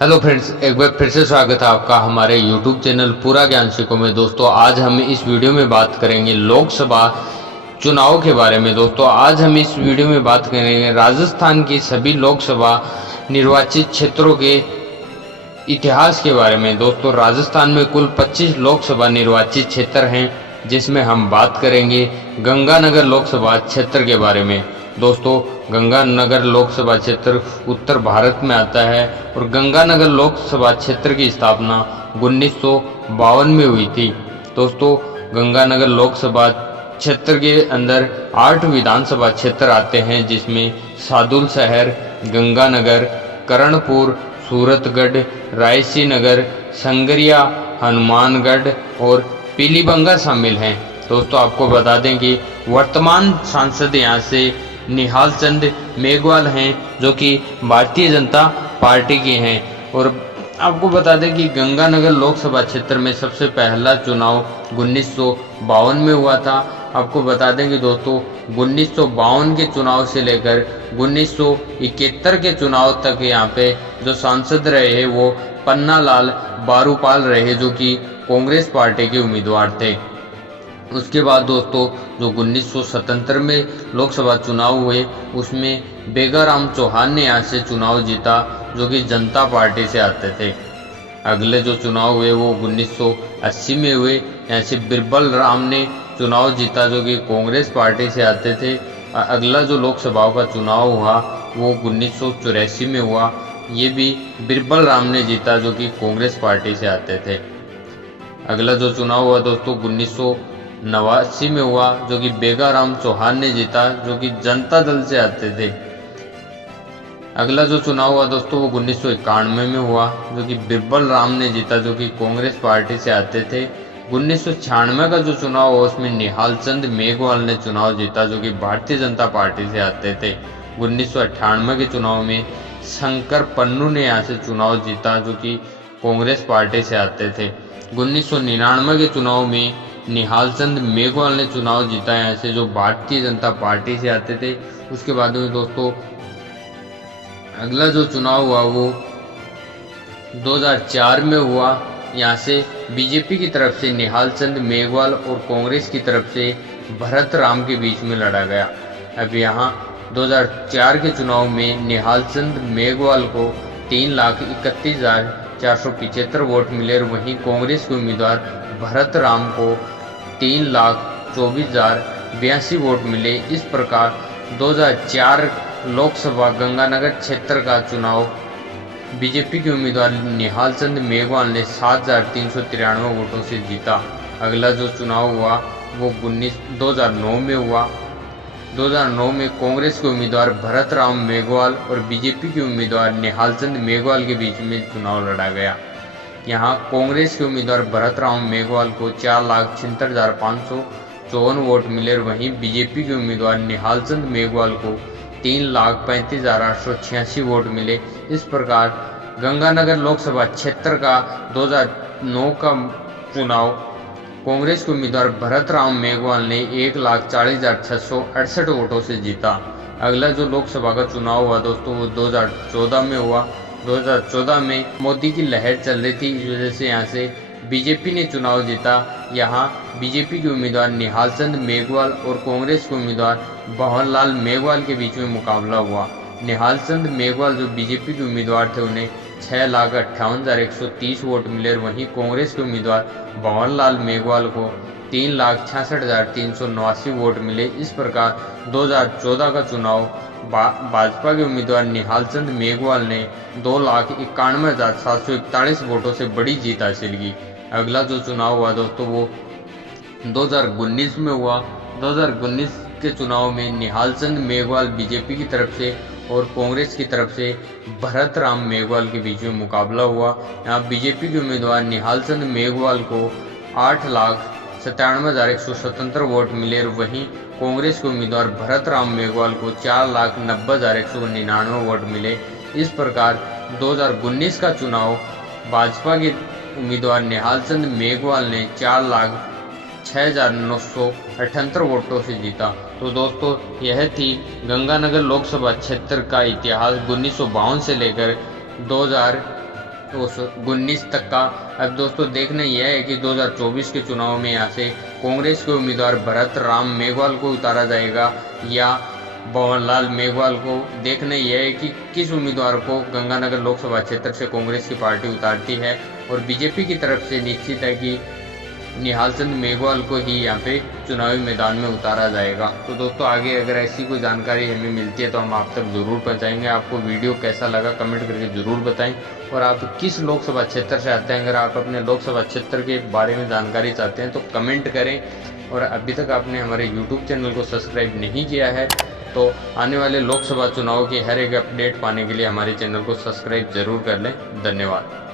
Hello friends, एक बार फिर से स्वागत है आपका हमारे यूट्यूब चैनल पूरा ज्ञान सीखो में। दोस्तों, आज हम इस वीडियो में बात करेंगे लोकसभा चुनाव के बारे में। दोस्तों, आज हम इस वीडियो में बात करेंगे राजस्थान की सभी लोकसभा निर्वाचित क्षेत्रों के इतिहास के बारे में। दोस्तों, राजस्थान में कुल 25 लोकसभा निर्वाचित क्षेत्र हैं, जिसमें हम बात करेंगे गंगानगर लोकसभा क्षेत्र के बारे में। दोस्तों, गंगानगर लोकसभा क्षेत्र उत्तर भारत में आता है और गंगानगर लोकसभा क्षेत्र की स्थापना 1952 में हुई थी। दोस्तों, गंगानगर लोकसभा क्षेत्र के अंदर 8 विधानसभा क्षेत्र आते हैं, जिसमें सादुल शहर, गंगानगर, करणपुर, सूरतगढ़, रायसीनगर, संगरिया, हनुमानगढ़ और पीलीबंगा शामिल हैं। दोस्तों, आपको बता दें कि वर्तमान सांसद यहाँ से निहाल चंद मेघवाल हैं, जो कि भारतीय जनता पार्टी के हैं। और आपको बता दें कि गंगानगर लोकसभा क्षेत्र में सबसे पहला चुनाव 1952 में हुआ था। आपको बता दें कि दोस्तों, 1952 के चुनाव से लेकर 1971 के चुनाव तक यहाँ पे जो सांसद रहे हैं वो पन्ना लाल बारूपाल रहे, जो कि कांग्रेस पार्टी के उम्मीदवार थे। उसके बाद दोस्तों, जो 1977 में लोकसभा चुनाव हुए, उसमें बेगाराम चौहान ने यहाँ से चुनाव जीता, जो कि जनता पार्टी से आते थे। अगले जो चुनाव हुए वो 1980 में हुए। यहाँ से बिरबल राम ने चुनाव जीता, जो कि कांग्रेस पार्टी से आते थे। अगला जो लोकसभा का चुनाव हुआ वो 1984 में हुआ। ये भी बिरबल राम ने जीता, जो कि कांग्रेस पार्टी से आते थे। अगला जो चुनाव हुआ दोस्तों 1989 में हुआ, जो कि बेगाराम चौहान ने जीता, जो कि जनता दल से आते थे। अगला जो चुनाव हुआ दोस्तों वो 1991 में हुआ, जो कि बिरबल राम ने जीता, जो कि कांग्रेस पार्टी से आते थे। 1996 का जो चुनाव हुआ उसमें निहाल चंद मेघवाल ने चुनाव जीता, जो कि भारतीय जनता पार्टी से आते थे। 1998 के चुनाव में शंकर पन्नू ने यहाँ से चुनाव जीता, जो कि कांग्रेस पार्टी से आते थे। 1999 के चुनाव में निहाल चंद मेघवाल ने चुनाव जीता यहाँ से, जो भारतीय जनता पार्टी से आते थे। उसके बाद में दोस्तों अगला जो चुनाव हुआ वो 2004 में हुआ। यहाँ से बीजेपी की तरफ से निहाल चंद मेघवाल और कांग्रेस की तरफ से भरत राम के बीच में लड़ा गया। अब यहाँ 2004 के चुनाव में निहाल चंद मेघवाल को 3,31,475 वोट मिले और वहीं कांग्रेस के उम्मीदवार भरत राम को 3,24,082 वोट मिले। इस प्रकार 2004 लोकसभा गंगानगर क्षेत्र का चुनाव बीजेपी के उम्मीदवार निहाल चंद मेघवाल ने 7,393 वोटों से जीता। अगला जो चुनाव हुआ वो 2009 में हुआ। 2009 में कांग्रेस के उम्मीदवार भरत राम मेघवाल और बीजेपी के उम्मीदवार निहाल चंद मेघवाल के बीच में चुनाव लड़ा गया। यहाँ कांग्रेस के उम्मीदवार भरत राम मेघवाल को 4,76,554 वोट मिले और वहीं बीजेपी के उम्मीदवार निहाल चंद मेघवाल को 3,35,886 वोट मिले। इस प्रकार गंगानगर लोकसभा क्षेत्र का 2009 का चुनाव कांग्रेस के उम्मीदवार भरत राम मेघवाल ने 1,40,668 वोटों से जीता। अगला जो लोकसभा का चुनाव हुआ दोस्तों वो 2014 में हुआ। 2014 में मोदी की लहर चल रही थी, इस वजह से यहाँ से बीजेपी ने चुनाव जीता। यहाँ बीजेपी के उम्मीदवार निहाल चंद मेघवाल और कांग्रेस के उम्मीदवार भंवरलाल मेघवाल के बीच में मुकाबला हुआ। निहाल चंद मेघवाल जो बीजेपी के उम्मीदवार थे उन्हें 6,58,130 वोट मिले और वहीं कांग्रेस के उम्मीदवार भंवरलाल मेघवाल को 3,66,379 वोट मिले। इस प्रकार 2014 का चुनाव भाजपा के उम्मीदवार निहाल चंद मेघवाल ने 2,91,741 वोटों से बड़ी जीत हासिल की। अगला जो चुनाव हुआ दोस्तों वो 2019 में हुआ। 2019 के चुनाव में निहाल चंद मेघवाल बीजेपी की तरफ से और कांग्रेस की तरफ से भरत राम मेघवाल के बीच में मुकाबला हुआ। यहाँ बीजेपी के उम्मीदवार निहाल चंद मेघवाल को 8,97,177 वोट मिले और वहीं कांग्रेस के उम्मीदवार भरत राम मेघवाल को 4,90,199 वोट मिले। इस प्रकार 2019 का चुनाव भाजपा के उम्मीदवार निहाल चंद मेघवाल ने 4,06,978 वोटों से जीता। तो दोस्तों यह थी गंगानगर लोकसभा क्षेत्र का इतिहास 1952 से लेकर 19 तक का। अब दोस्तों देखना यह है कि 2024 के चुनाव में यहाँ से कांग्रेस के उम्मीदवार भरत राम मेघवाल को उतारा जाएगा या भंवरलाल मेघवाल को। देखना यह है कि किस उम्मीदवार को गंगानगर लोकसभा क्षेत्र से कांग्रेस की पार्टी उतारती है। और बीजेपी की तरफ से निश्चित है कि निहाल चंद मेघवाल को ही यहाँ पे चुनावी मैदान में उतारा जाएगा। तो दोस्तों आगे अगर ऐसी कोई जानकारी हमें मिलती है तो हम आप तक ज़रूर पहुँचाएंगे। आपको वीडियो कैसा लगा कमेंट करके ज़रूर बताएं। और आप किस लोकसभा क्षेत्र से आते हैं, अगर आप अपने लोकसभा क्षेत्र के बारे में जानकारी चाहते हैं तो कमेंट करें। और अभी तक आपने हमारे यूट्यूब चैनल को सब्सक्राइब नहीं किया है तो आने वाले लोकसभा चुनाव की हर एक अपडेट पाने के लिए हमारे चैनल को सब्सक्राइब जरूर कर लें। धन्यवाद।